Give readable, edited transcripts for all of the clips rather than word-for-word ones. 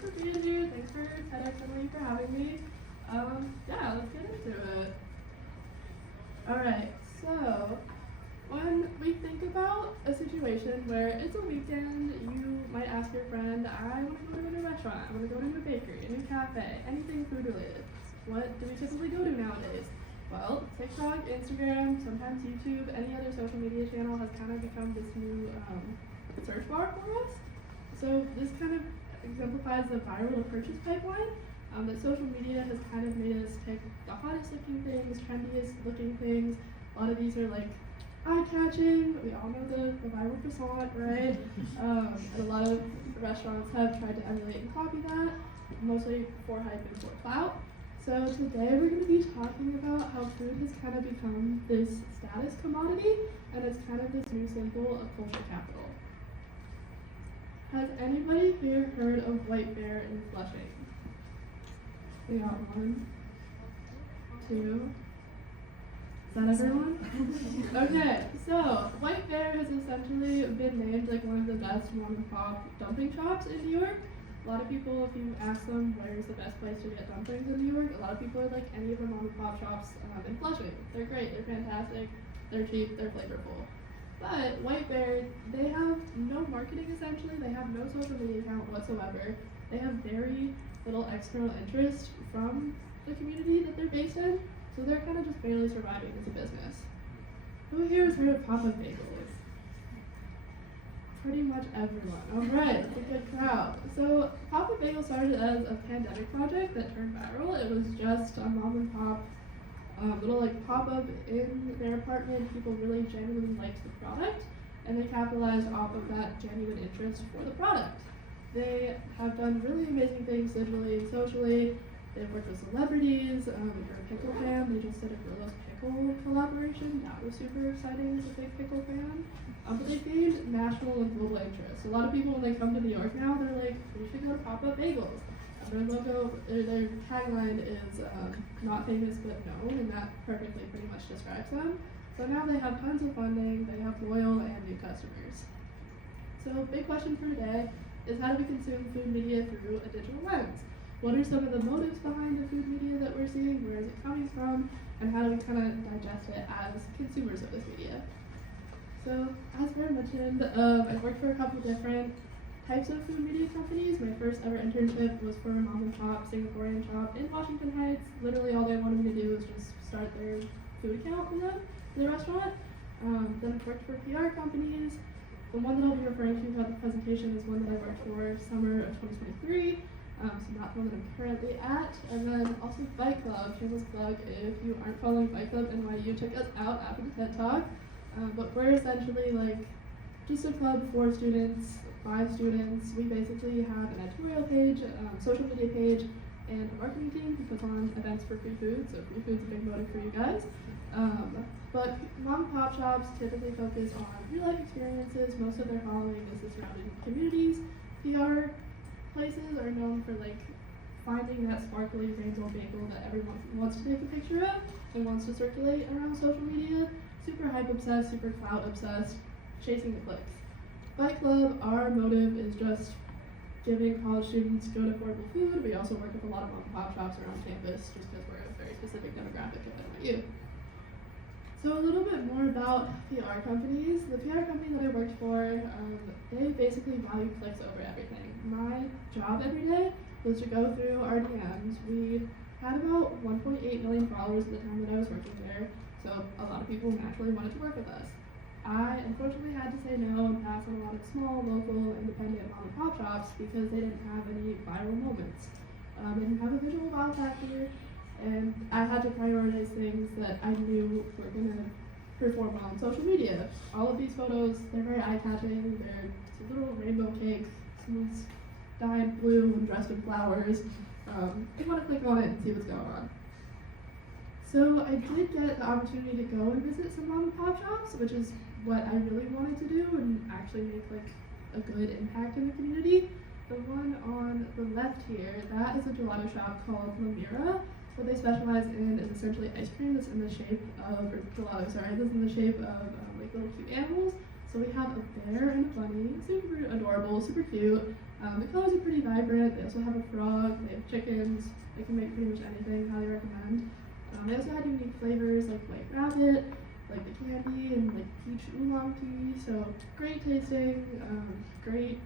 thanks for being here. Thanks for TEDxNYU for having me. Yeah, let's get into it. Alright, so when we think about a situation where it's a weekend, you might ask your friend, I want to go to a new restaurant, I want to go to a new bakery, a new cafe, anything food related. What do we typically go to nowadays? Well, TikTok, Instagram, sometimes YouTube, any other social media channel has kind of become this new search bar for us. So this kind of exemplifies the viral purchase pipeline that social media has kind of made us pick the hottest looking things, trendiest looking things. A lot of these are like eye-catching. We all know the viral croissant, right? And a lot of restaurants have tried to emulate and copy that, mostly for hype and for clout. So today we're going to be talking about how food has kind of become this status commodity, and it's kind of this new symbol of culture capital. Has anybody here heard of White Bear in Flushing? We got 1, 2. Is that everyone? Okay, so White Bear has essentially been named like one of the best mom and pop dumpling shops in New York. A lot of people, if you ask them where's the best place to get dumplings in New York, a lot of people are like any of the mom and pop shops in Flushing. They're great, they're fantastic, they're cheap, they're flavorful. But White Bear, they have no marketing essentially, they have no social media account whatsoever. They have very little external interest from the community that they're based in, so they're kind of just barely surviving as a business. Who here has heard of pop-up bagels? Pretty much everyone. Alright, it's a good crowd. So pop-up bagel started as a pandemic project that turned viral. It was just a mom and pop little like pop-up in their apartment. People really genuinely liked the product, and they capitalized off of that genuine interest for the product. They have done really amazing things digitally and socially. They've worked with celebrities. If you're a pickle fan, they just did a Gorillas pickle collaboration. That was super exciting as a big pickle fan. But they gained national and global interest. A lot of people, when they come to New York now, they're like, we should go to pop-up bagels. Their logo, their tagline is not famous but known, and that perfectly pretty much describes them. So now they have tons of funding, they have loyal and new customers. So big question for today is, how do we consume food media through a digital lens? What are some of the motives behind the food media that we're seeing? Where is it coming from? And how do we kind of digest it as consumers of this media? So as Vern mentioned, I've worked for a couple different types of food media companies. My first ever internship was for a mom and pop Singaporean shop in Washington Heights. Literally all they wanted me to do was just start their food account for them, for the restaurant. Then I've worked for PR companies. The one that I'll be referring to throughout the presentation is one that I worked for summer of 2023. So not the one that I'm currently at. And then also Bike Club, shameless plug, if you aren't following Bike Club NYU, check us out after the TED Talk. But we're essentially like just a club for students, by students. We basically have an editorial page, social media page, and a marketing team who puts on events for free food, so free food's a big motive for you guys. But mom and pop shops typically focus on real life experiences. Most of their following is the surrounding communities. PR places are known for like finding that sparkly rainbow bagel that everyone wants to take a picture of and wants to circulate around social media. Super hype obsessed, super clout obsessed, chasing the clicks. Bike Club, our motive is just giving college students good affordable food. We also work with a lot of mom and pop shops around campus just because we're a very specific demographic at NYU. So a little bit more about PR companies. The PR company that I worked for, they basically value clicks over everything. My job every day was to go through our DMs. We had about 1.8 million followers at the time that I was working there, so a lot of people naturally wanted to work with us. I unfortunately had to say no and pass on a lot of small, local, independent mom and pop shops because they didn't have any viral moments. They didn't have a visual wow factor, and I had to prioritize things that I knew were going to perform on social media. All of these photos, they're very eye-catching. They're little rainbow cakes, someone's dyed blue and dressed in flowers. You want to click on it and see what's going on. So I did get the opportunity to go and visit some mom and pop shops, which is what I really wanted to do and actually make like a good impact in the community. The one on the left here, that is a gelato shop called La Mira. What they specialize in is essentially ice cream that's in the shape of, or gelato, sorry, that's in the shape of like little cute animals. So we have a bear and a bunny, super adorable, super cute. The colors are pretty vibrant. They also have a frog, they have chickens, they can make pretty much anything, highly recommend. They also had unique flavors like white rabbit, like the candy, and like peach oolong tea. So great tasting, great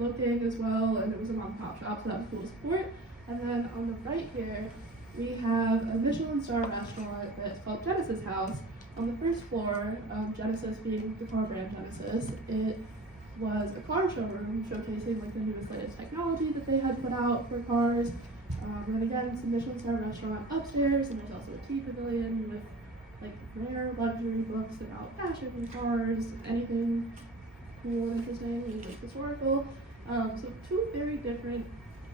looking as well, and it was a mom and pop shop, so that was cool to support. And then on the right here, we have a Michelin star restaurant that's called Genesis House. On the first floor, Genesis being the car brand Genesis, it was a car showroom showcasing like the newest latest technology that they had put out for cars. And again, it's a Michelin star restaurant upstairs, and there's also a tea pavilion with like rare luxury books about fashion, cars, anything cool and interesting, and like historical. So two very different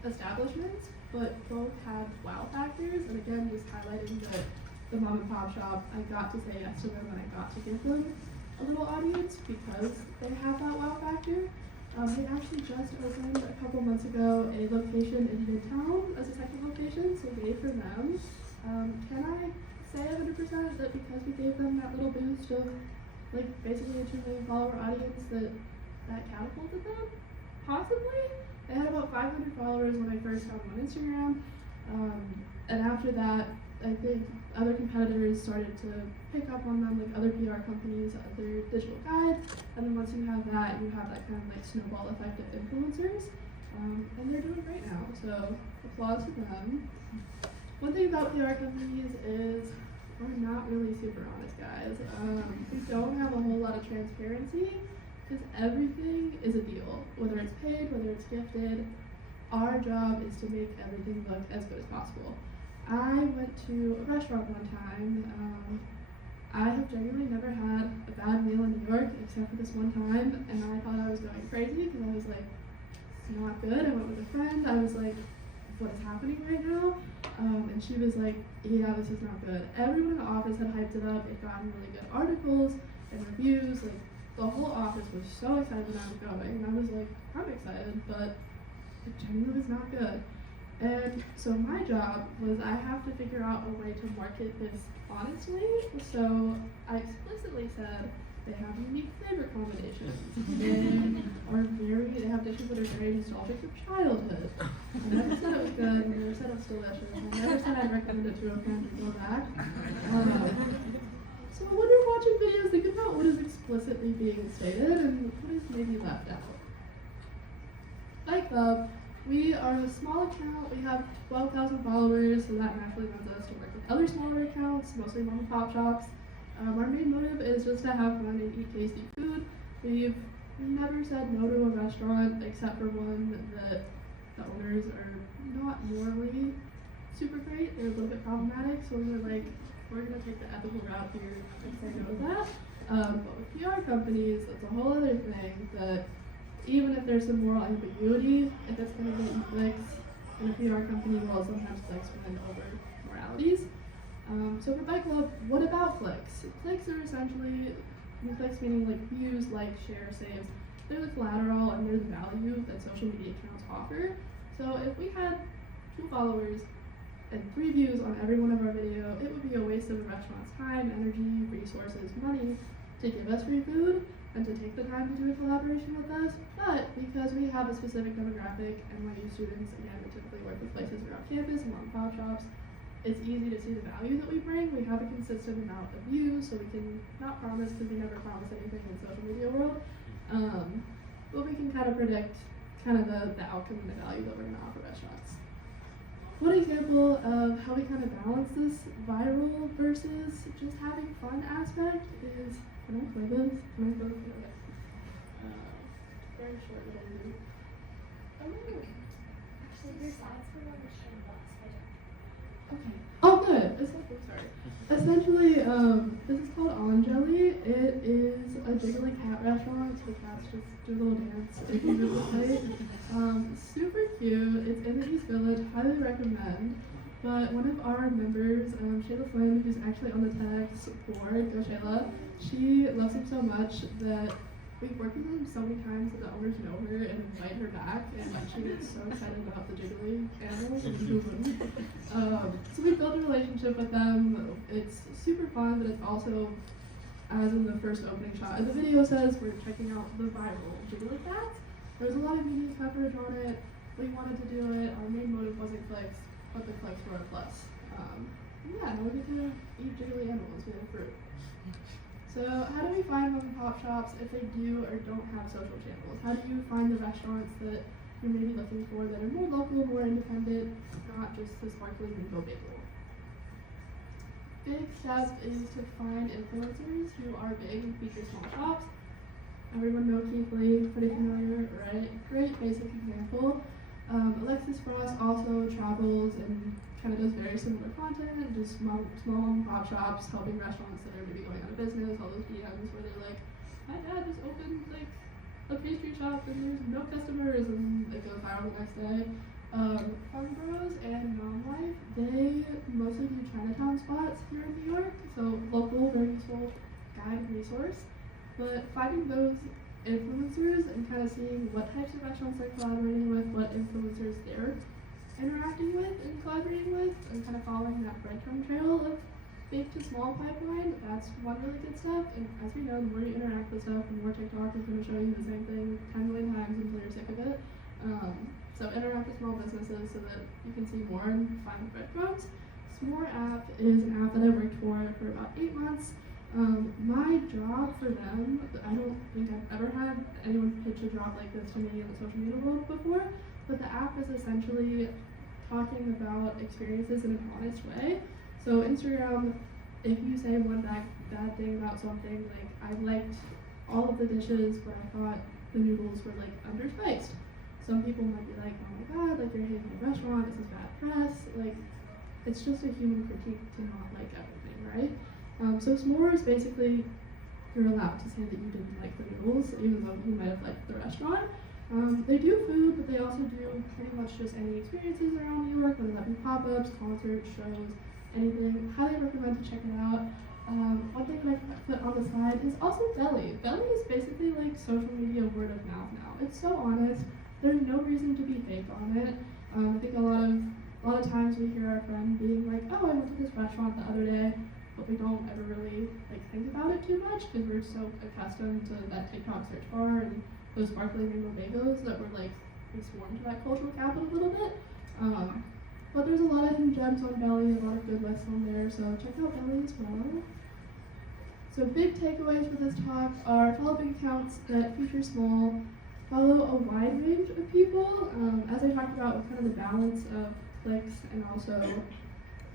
establishments, but both had wow factors. And again, just highlighting the mom and pop shop, I got to say yes to them, and I got to give them a little audience because they have that wow factor. They actually just opened a couple months ago a location in Midtown as a second location, so yay for them. Can I say 100% that because we gave them that little boost of like basically a 2 million follower audience that catapulted them? Possibly. They had about 500 followers when I first found them on Instagram, and after that, I think other competitors started to pick up on them, like other PR companies, other digital guides, and then once you have that kind of like snowball effect of influencers, and they're doing great now, so applause to them. One thing about PR companies is we're not really super honest, guys. We don't have a whole lot of transparency, because everything is a deal, whether it's paid, whether it's gifted. Our job is to make everything look as good as possible. I went to a restaurant one time. I have genuinely never had a bad meal in New York except for this one time, and I thought I was going crazy because I was like, it's not good. I went with a friend. I was like, what is happening right now? And she was like, yeah, this is not good. Everyone in the office had hyped it up. It gotten really good articles and reviews. Like, the whole office was so excited that I was going, and I was like, I'm excited, but it genuinely was not good. And so my job was I have to figure out a way to market this honestly. So I explicitly said they have unique flavor combinations. They have dishes that are very nostalgic of childhood. I never said it was good, I never said it was delicious, I never said I'd recommend it to a friend to go back. So when you're watching videos, think about what is explicitly being stated and what is maybe left out. Fight Club. We are a small account. We have 12,000 followers, so that naturally lends us to work with other smaller accounts, mostly mom and pop shops. Our main motive is just to have fun and eat tasty food. We've never said no to a restaurant except for one that the owners are not morally super great. They're a little bit problematic, so we were like, we're going to take the ethical route here and say no to that. But with PR companies, it's a whole other thing that even if there's some moral ambiguity, if it's going to get you clicks, and a PR company will sometimes clicks win over moralities. So for Bike Club, what about clicks? Clicks are essentially, clicks meaning like views, likes, shares, saves. They're the collateral and they're the value that social media accounts offer. So if we had 2 followers and 3 views on every one of our video, it would be a waste of the restaurant's time, energy, resources, money to give us free food and to take the time to do a collaboration with us. But because we have a specific demographic, NYU students, again, we typically work with places around campus and mom and pop shops, it's easy to see the value that we bring. We have a consistent amount of views, so we can not promise, because we never promise anything in the social media world, but we can kind of predict kind of the outcome and the value that we're going to offer restaurants. One example of how we kind of balance this viral versus just having fun aspect is, can I play this? Can I play this? Okay. Very short little movie. Oh, Actually, your slides were on the share box. okay. Oh, good. Sorry. Essentially, this is called On Jelly. It is a jiggly cat restaurant, so the cats just do a little dance if you visit the site. Super cute. It's in the East Village. Highly recommend. But one of our members, Shayla Flynn, who's actually on the TEDx board, go Shayla, she loves him so much that we've worked with him so many times that the owners know her and invite her back, and like she gets so excited about the jiggly animals and moving. So we built a relationship with them. It's super fun, but it's also as in the first opening shot. And the video says we're checking out the viral jiggly cats. There's a lot of media coverage on it. We wanted to do it. Our main motive wasn't clicks, but the clicks were a plus. Yeah, we get to eat jiggly animals with fruit. So how do we find mom and pop shops if they do or don't have social channels? How do you find the restaurants that you're maybe looking for that are more local, more independent, not just the sparkly rainbow bagel? Big step is to find influencers who are big and feature small shops. Everyone knows Keith Lee, pretty familiar, right? Great basic example. Alexis Frost also travels and kind of does very similar content, just small mom and pop shops, helping restaurants that are maybe going out of business, all those DMs where they're like, my dad just opened like a pastry shop and there's no customers, and it goes viral the next day. Farm Bros and Mom Life, they mostly do Chinatown spots here in New York, so local, very useful guide and resource. But finding those influencers and kind of seeing what types of restaurants they're collaborating with, what influencers they're interacting with and collaborating with, and kind of following that breadcrumb trail of big to small pipeline, that's one really good step. And as we know, the more you interact with stuff, the more TikTok is going to show you the same thing 10 million times until you're sick of it. So interact with small businesses so that you can see more and find breadcrumbs. S'more app is an app that I worked for about 8 months. My job for them, I don't think I've ever had anyone pitch a job like this to me in the social media world before, but the app is essentially talking about experiences in an honest way. So Instagram, if you say one bad thing about something, like I liked all of the dishes, but I thought the noodles were like underspiced. Some people might be like, oh my god, like you're hating the restaurant, this is bad press. Like, it's just a human critique to not like everything, right? So S'more is basically, you're allowed to say that you didn't like the noodles, even though you might have liked the restaurant. They do food, but they also do pretty much just any experiences around New York, whether that be pop-ups, concerts, shows, anything. Highly recommend to check it out. One thing that I put on the side is also Belly. Belly is basically like social media word of mouth now. It's so honest. There's no reason to be fake on it. I think a lot of times we hear our friend being like, oh, I went to this restaurant the other day, but we don't ever really like think about it too much because we're so accustomed to that TikTok search bar and those sparkly rainbow bagels that we're like, we swarm to that cultural capital a little bit. But there's a lot of hidden gems on Belly, a lot of good lists on there, so check out Belly as well. So big takeaways for this talk are follow big accounts that feature small, follow a wide range of people, as I talked about with kind of the balance of clicks and also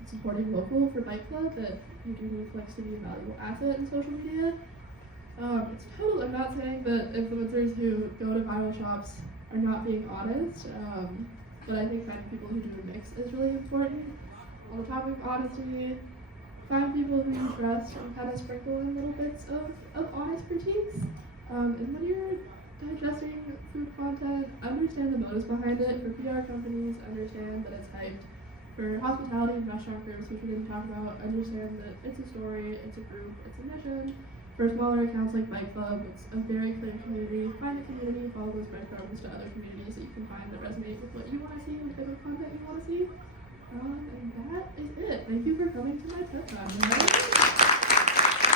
supporting local for Bike Club, that you do need clicks to be a valuable asset in social media. It's total, I'm not saying that influencers who go to viral shops are not being honest, but I think finding people who do a mix is really important. On the topic of honesty, find people who you trust and kind of sprinkle in little bits of honest critiques. And when you're digesting food content, understand the motives behind it. For PR companies, understand that it's hyped. For hospitality and restaurant groups, which we didn't talk about, understand that it's a story, it's a group, it's a mission. For smaller accounts like Bike Club, it's a very clear community. Find a community, follow those breadcrumbs to other communities that you can find that resonate with what you want to see and the type of content you want to see. And that is it. Thank you for coming to my TED Talk.